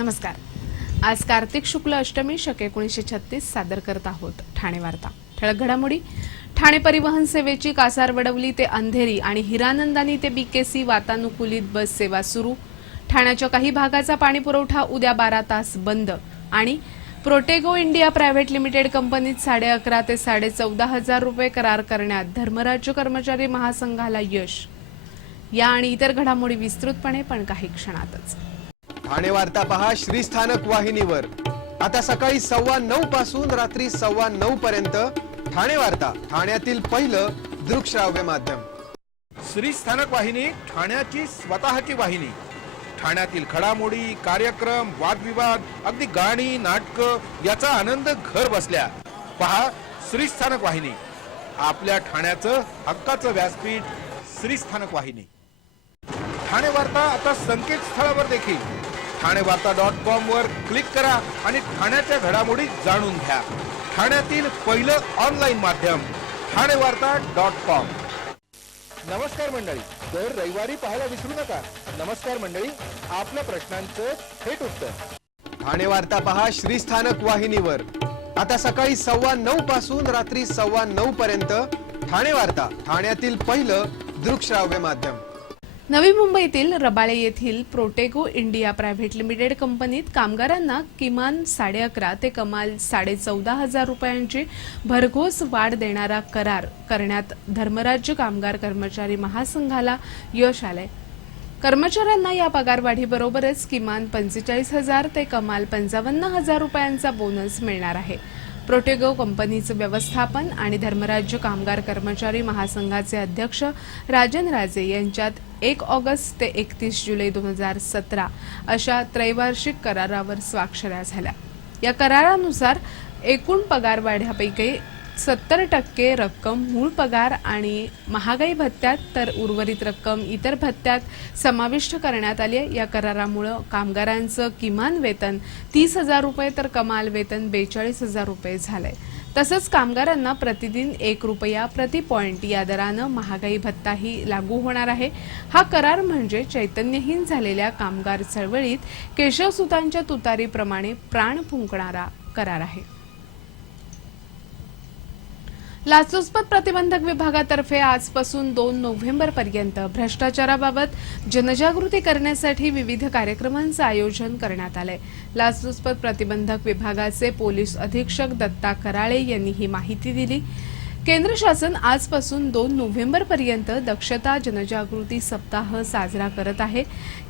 नमस्कार। आज कार्तिक शुक्ल अष्टमी शके 1936 सादर करत आहोत ठाणे वार्ता। ठळक घडामोडी। ठाणे परिवहन सेवेची कासार वडवली ते अंधेरी आणि हिरानंदानी ते बीकेसी वातानुकूलित बस सेवा सुरू। ठाण्याच्या काही भागाचा पाणी पुरवठा उद्या 12 तास बंद आणि प्रोटेगो इंडिया प्रायव्हेट लिमिटेड कंपनीत 11.5 ते 14,500 रुपये करार करण्यात धर्मराज्य कर्मचारी महासंघाला यश। या आणि इतर घडामोडी विस्तृतपणे पण काही क्षणातच। ठाणे वार्ता पहा श्रीस्थानक वाहिनीवर। आता सकाळी 9:15 पासून रात्री 9:15 पर्यंत ठाणे वार्ता, ठाण्यातील पहिलं दृकश्राव्य माध्यम। श्रीस्थानक वाहिनी ठाण्याची स्वतःची वाहिनी। ठाण्यातील घडामोडी, कार्यक्रम, वादविवाद, अगदी गाणी, नाटक याचा आनंद घर बसल्या पहा श्रीस्थानक वाहिनी। आपल्या ठाण्याचं हक्काचं व्यासपीठ श्रीस्थानक वाहिनी। ठाणे वार्ता आता संकेतस्थळावर देखील ठाणेवार्ता.com वर क्लिक करा आणि ठाण्याच्या घडामोडी जाणून घ्या। ठाण्यातील पहिलं ऑनलाईन माध्यम ठाणेवार्ता.com। नमस्कार मंडळी, दर रविवारी पाहायला विसरू नका। नमस्कार मंडळी, आपल्या प्रश्नांचं थेट उत्तर। ठाणे वार्ता पहा श्रीस्थानक वाहिनीवर। आता सकाळी 9:15 पासून रात्री 9:15 पर्यंत ठाणे वार्ता, ठाण्यातील पहिलं दृकश्राव्य माध्यम। नवी मुंबईतील रबाळे येथील प्रोटेगो इंडिया प्रायव्हेट लिमिटेड कंपनीत कामगारांना किमान 11.5 ते कमाल 14,500 रुपयांची भरघोस वाढ देणारा करार करण्यात धर्मराज्य कामगार कर्मचारी महासंघाला यश आले। कर्मचाऱ्यांना या पगारवाढीबरोबरच किमान 45,000 ते कमाल 55,000 रुपयांचा बोनस मिळणार आहे। प्रोटेगो कंपनीचे व्यवस्थापन आणि धर्मराज्य कामगार कर्मचारी महासंघाचे अध्यक्ष राजन राजे यांच्यात 1 ऑगस्ट ते 31 जुलै 2017 अशा त्रैवार्षिक करारावर स्वाक्षऱ्या झाल्या। या करारानुसार एकूण पगारवाढ्यापैकी 70% रक्कम मूळ पगार आणि महागाई भत्त्यात तर उर्वरित रक्कम इतर भत्त्यात समाविष्ट करण्यात आली। या करारामुळे कामगारांचं किमान वेतन 30,000 रुपये तर कमाल वेतन 42,000 रुपये झालंय। तसंच कामगारांना प्रतिदिन 1 रुपया प्रति पॉइंट या दरानं महागाई भत्ताही लागू होणार आहे। हा करार म्हणजे चैतन्यहीन झालेल्या कामगार चळवळीत केशवसुतांच्या तुतारीप्रमाणे प्राण फुंकणारा करार आहे। लाचलुचपत प्रतिबंधक विभागातर्फे आजपासून 2 नोव्हेंबर पर्यंत भ्रष्टाचाराबाबत जनजागृती करण्यासाठी विविध कार्यक्रमांचं आयोजन करण्यात आलंय। लाचलुचपत प्रतिबंधक विभागाचे पोलीस अधीक्षक दत्ता कराळे यांनी ही माहिती दिली। केंद्र शासन आजपासून 2 नोव्हेंबर पर्यंत दक्षता जनजागृती सप्ताह साजरा करत आहे।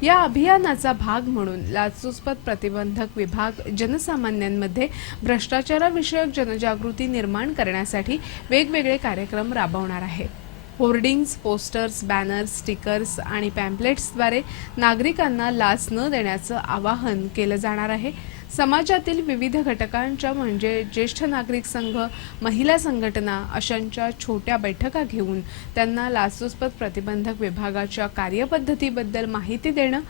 या अभियानाचा भाग म्हणून लाचलुचपत प्रतिबंधक विभाग जनसामान्यांमध्ये भ्रष्टाचाराविषयक जनजागृती निर्माण करण्यासाठी वेगवेगळे कार्यक्रम राबवणार आहे। होर्डिंग्स, पोस्टर्स, बॅनर्स, स्टिकर्स आणि पॅम्पलेट्सद्वारे नागरिकांना लाच न देण्याचं आवाहन केलं जाणार आहे। समाजातील विविध घटकांच्या म्हणजे ज्येष्ठ नागरिक संघ, महिला संघटना अशांच्या छोट्या बैठका घेऊन त्यांना लाचलुचपत प्रतिबंधक विभागाच्या कार्यपद्धतीबद्दल माहिती देणं,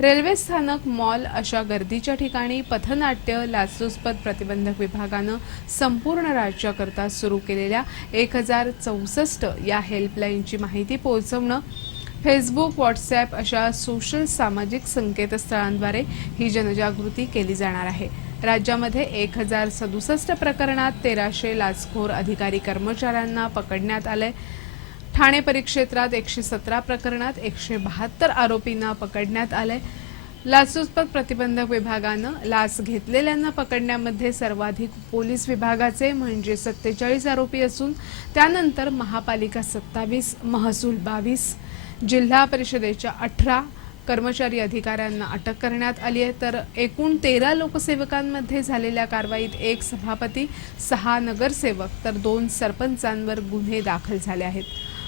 रेल्वे स्थानक, मॉल अशा गर्दीच्या ठिकाणी पथनाट्य लाचलुचपत प्रतिबंधक विभागानं संपूर्ण राज्याकरता सुरू केलेल्या 1064 या हेल्पलाईनची माहिती पोहोचवणं, फेसबुक, व्हॉट्सॲप अशा सोशल सामाजिक संकेतस्थळांद्वारे ही जनजागृती केली जाणार आहे। राज्यामध्ये 1067 प्रकरणात 1300 लाचखोर अधिकारी कर्मचाऱ्यांना पकडण्यात आले। ठाणे परिक्षेत्रात 117 प्रकरणात 172 आरोपींना पकडण्यात आले। लाचलुचपत प्रतिबंधक विभागानं लाच घेतलेल्यांना पकडण्यामध्ये सर्वाधिक पोलीस विभागाचे म्हणजे 47 आरोपी असून त्यानंतर महापालिका 27, महसूल 22, जिल्हा परिषदेच्या 18 कर्मचारी अधिकाऱ्यांना अटक करण्यात आली आहे। तर एकूण 13 लोकसेवकांमध्ये झालेल्या कारवाईत 1 सभापती, 6 नगरसेवक तर 2 सरपंचांवर गुन्हे दाखल झाले आहेत।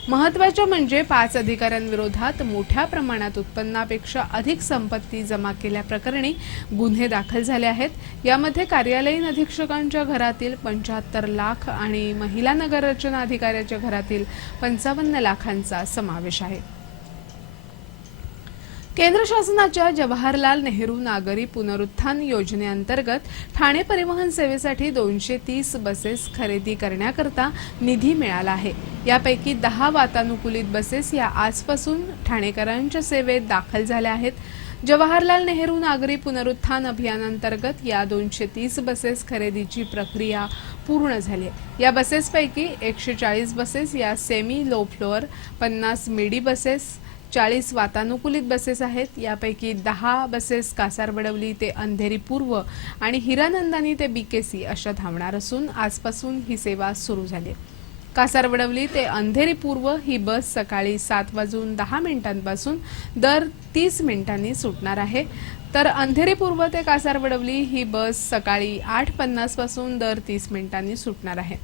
महत्त्वाचे म्हणजे 5 अधिकाऱ्यांविरोधात मोठ्या प्रमाणात उत्पन्नापेक्षा अधिक संपत्ती जमा केल्याप्रकरणी गुन्हे दाखल झाले आहेत। यामध्ये कार्यालयीन अधीक्षकांच्या घरातील 75 लाख आणि महिला नगररचना अधिकाऱ्याच्या घरातील 55 लाखांचा समावेश आहे। केंद्र शासनाच्या जवाहरलाल नेहरू नागरी पुनरुत्थान योजनेअंतर्गत ठाणे परिवहन सेवेसाठी 230 बसेस खरेदी करण्याकरता निधी मिळाला आहे। यापैकी 10 वातानुकूलित बसेस या आजपासून ठाणेकरांच्या सेवेत दाखल झाल्या आहेत। जवाहरलाल नेहरू नागरी पुनरुत्थान अभियानांतर्गत या 230 बसेस खरेदीची प्रक्रिया पूर्ण झाली आहे। या बसेसपैकी 140 बसेस या सेमी लो फ्लोअर, 50 मिडी बसेस, 40 वातानुकूलित बसेस आहेत। यापैकी 10 बसेस कासारवडवली ते अंधेरी पूर्व आणि हिरानंदानी ते बीकेसी अशा धावणार असून आजपासून ही सेवा सुरू झाली आहे। कासारवडवली ते अंधेरी पूर्व ही बस सकाळी 7:10 दर 30 मिनिटांनी सुटणार आहे, तर अंधेरी पूर्व ते कासारवडवली ही बस सकाळी 8:50 पासून दर 30 मिनिटांनी सुटणार आहे।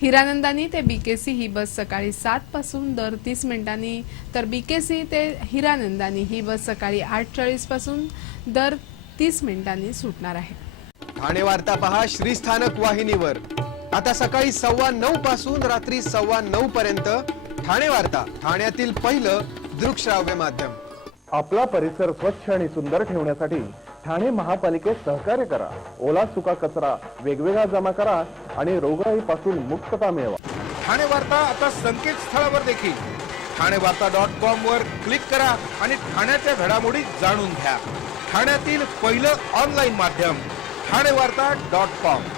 हिरानंदानी ते बीकेसी ही बस सकाळी 7 पासून दर 30 मिनिटांनी, तर बीकेसी ते हिरानंदानी ही बस सकाळी 8:40 पासून दर 30 मिनिटांनी सुटणार आहे। ठाणे वार्ता पहा श्रीस्थानक वाहिनीवर। आता सकाळी 9:15 पासून रात्री 9:15 पर्यंत ठाणे वार्ता, ठाण्यातील पहिलं दृकश्राव्य माध्यम। आपला परिसर स्वच्छ आणि सुंदर ठेवण्यासाठी ठाणे महापालिकेत सहकार्य करा। ओला सुका कचरा वेगवेगळा जमा करा आणि रोगराईपासून मुक्तता मिळवा। ठाणे वार्ता आता संकेतस्थळावर देखील ठाणेवार्ता.com वर क्लिक करा आणि ठाण्याच्या घडामोडी जाणून घ्या। ठाण्यातील पहिलं ऑनलाईन माध्यम ठाणेवार्ता.com।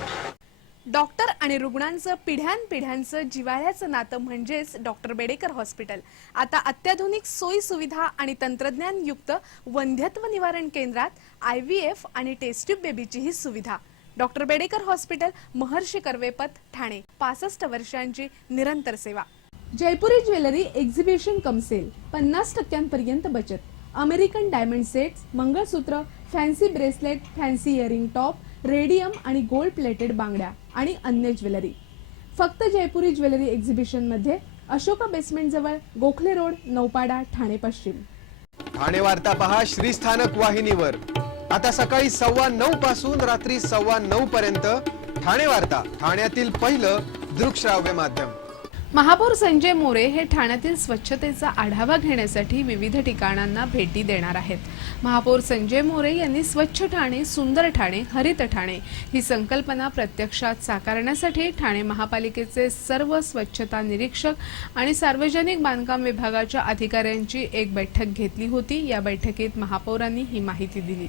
डॉक्टर आणि रुग्णांचं पिढ्यानपिढ्यांचं जिव्हाळ्याचं नातं म्हणजेच डॉक्टर बेडेकर हॉस्पिटल आता अत्याधुनिक सोयी सुविधा आणि तंत्रज्ञान युक्त वंध्यत्व निवारण केंद्रात IVF आणि टेस्ट ट्यूब बेबीचीही सुविधा। Doctor Bedekar hospital, Maharshi Karvepath, Thane. 65 वर्षांची निरंतर सेवा। Jaipuri jewellery exhibition cum sale, 50% बचत। American diamond sets, mangalsutra, fancy bracelet, fancy earring top, radium आणि गोल्ड प्लेटेड बांगड्या आणि अन्य ज्वेलरी फक्त जयपुरी ज्वेलरी एक्झिबिशन मध्ये, अशोका बेसमेंट जवळ, गोखले रोड, नौपाडा, ठाणे पश्चिम। ठाणे वार्ता पहा श्रीस्थानक वाहिनीवर। आता सकाळी 9:15 पासून रात्री 9:15 पर्यंत ठाणे वार्ता, ठाण्यातील पहिलं दृकश्राव्य माध्यम। महापौर संजय मोरे हे ठाण्यातील स्वच्छतेचा आढावा घेण्यासाठी विविध ठिकाणांना भेटी देणार आहेत। महापौर संजय मोरे यांनी स्वच्छ ठाणे, सुंदर ठाणे, हरित ठाणे ही संकल्पना प्रत्यक्षात साकारण्यासाठी ठाणे महापालिकेचे सर्व स्वच्छता निरीक्षक आणि सार्वजनिक बांधकाम विभागाच्या अधिकाऱ्यांची एक बैठक घेतली होती। या बैठकीत महापौरांनी ही माहिती दिली।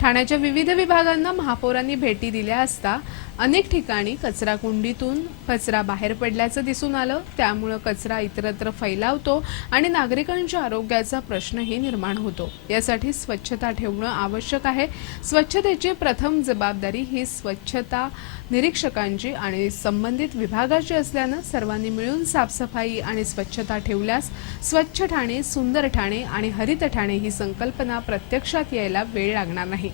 ठाण्याच्या विविध विभागांना महापौरांनी भेटी दिल्या असता अनेक ठिकाणी कचरा कुंडीतून कचरा बाहेर पडल्याचं दिसून आलं, त्यामुळे कचरा इतरत्र फैलावतो आणि नागरिकांच्या आरोग्याचा प्रश्नही निर्माण होतो। यासाठी स्वच्छता ठेवणं आवश्यक आहे। स्वच्छतेची प्रथम जबाबदारी ही स्वच्छता निरीक्षकांची आणि संबंधित विभागाची असल्यानं सर्वांनी मिळून साफसफाई आणि स्वच्छता ठेवल्यास स्वच्छ ठाणे, सुंदर ठाणे आणि हरित ठाणे ही संकल्पना प्रत्यक्षात यायला वेळ लागणार नाही,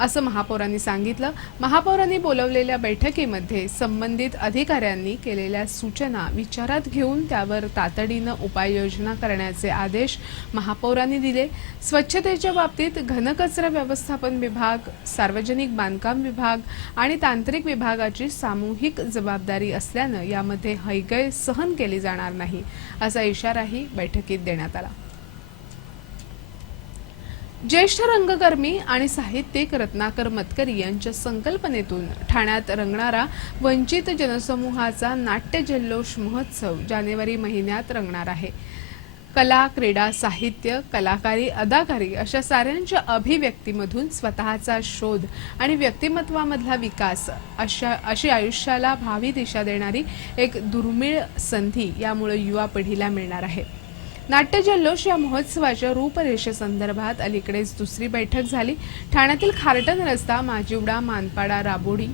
असं महापौरांनी सांगितलं। महापौरांनी बोलवलेल्या बैठकीमध्ये संबंधित अधिकाऱ्यांनी केलेल्या सूचना विचारात घेऊन त्यावर तातडीनं उपाययोजना करण्याचे आदेश महापौरांनी दिले। स्वच्छतेच्या बाबतीत घनकचरा व्यवस्थापन विभाग, सार्वजनिक बांधकाम विभाग आणि तांत्रिक विभागाची सामूहिक जबाबदारी असल्यानं यामध्ये हयगय सहन केली जाणार नाही, असा इशाराही बैठकीत देण्यात आला। ज्येष्ठ रंगकर्मी आणि साहित्यिक रत्नाकर मतकरी यांच्या संकल्पनेतून ठाण्यात रंगणारा वंचित जनसमूहाचा नाट्य जल्लोष महोत्सव जानेवारी महिन्यात रंगणार आहे। कला, क्रीडा, साहित्य, कलाकारी, अदाकारी अशा साऱ्यांच्या अभिव्यक्तीमधून स्वतःचा शोध आणि व्यक्तिमत्वामधला विकास अशी आयुष्याला भावी दिशा देणारी एक दुर्मिळ संधी यामुळे युवा पिढीला मिळणार आहे। नाट्य जल्लोष या महोत्सवाच्या रूपरेषेसंदर्भात अलीकडेच दुसरी बैठक झाली। ठाण्यातील खारटन रस्ता, माजिवडा, मानपाडा, राबोडी,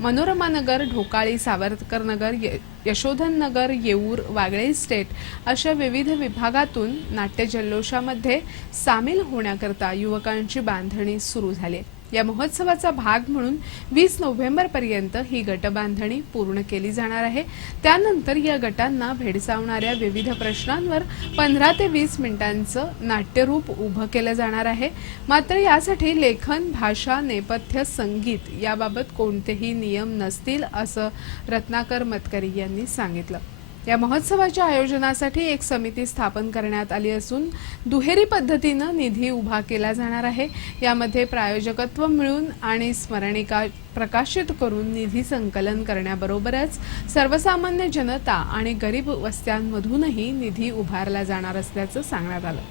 मनोरमा नगर, ढोकाळी, सावरकर नगर, यशोधन नगर, येऊर, वागळे इस्टेट अशा विविध विभागातून नाट्य जल्लोषामध्ये सामील होण्याकरता युवकांची बांधणी सुरू झाली। या महोत्सवाचा भाग म्हणून 20 नोव्हेंबर पर्यंत ही गटबांधणी पूर्ण केली जाणार आहे। त्यानंतर या गटांना भेडसावणाऱ्या विविध प्रश्नांवर 15 ते 20 मिनिटांचं नाट्यरूप उभं केलं जाणार आहे। मात्र यासाठी लेखन, भाषा, नेपथ्य, संगीत याबाबत कोणतेही नियम नसतील, असं रत्नाकर मतकरी यांनी सांगितलं। या महोत्सवाच्या आयोजनासाठी एक समिती स्थापन करण्यात आली असून दुहेरी पद्धतीनं निधी उभा केला जाणार आहे। यामध्ये प्रायोजकत्व मिळून आणि स्मरणिका प्रकाशित करून निधी संकलन करण्याबरोबरच सर्वसामान्य जनता आणि गरीब वस्त्यांमधूनही निधी उभारला जाणार असल्याचं सांगण्यात आलं।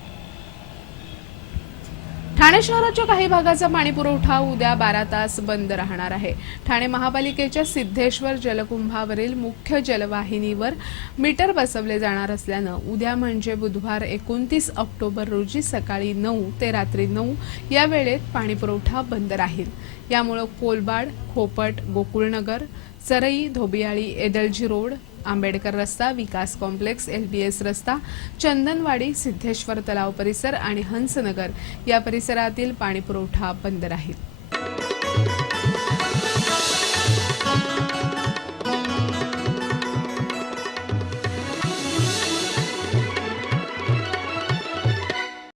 ठाणे शहराच्या काही भागाचा पाणी पुरवठा उद्या 12 तास बंद राहणार आहे। ठाणे महापालिकेच्या सिद्धेश्वर जलकुंभावरील मुख्य जलवाहिनीवर मीटर बसवले जाणार असल्यानं उद्या म्हणजे बुधवार 29 ऑक्टोबर रोजी सकाळी 9 ते रात्री 9 या वेळेत पाणी पुरवठा बंद राहील। यामुळे कोलबाड, खोपट, गोकुळनगर, सरई, धोबियाळी, एदलजी रोड, आंबेडकर रस्ता, विकास कॉम्प्लेक्स, LBS रस्ता, चंदनवाडी, सिद्धेश्वर तलाव परिसर आणि हंसनगर या परिसरातील पाणी पुरवठा बंद राहील।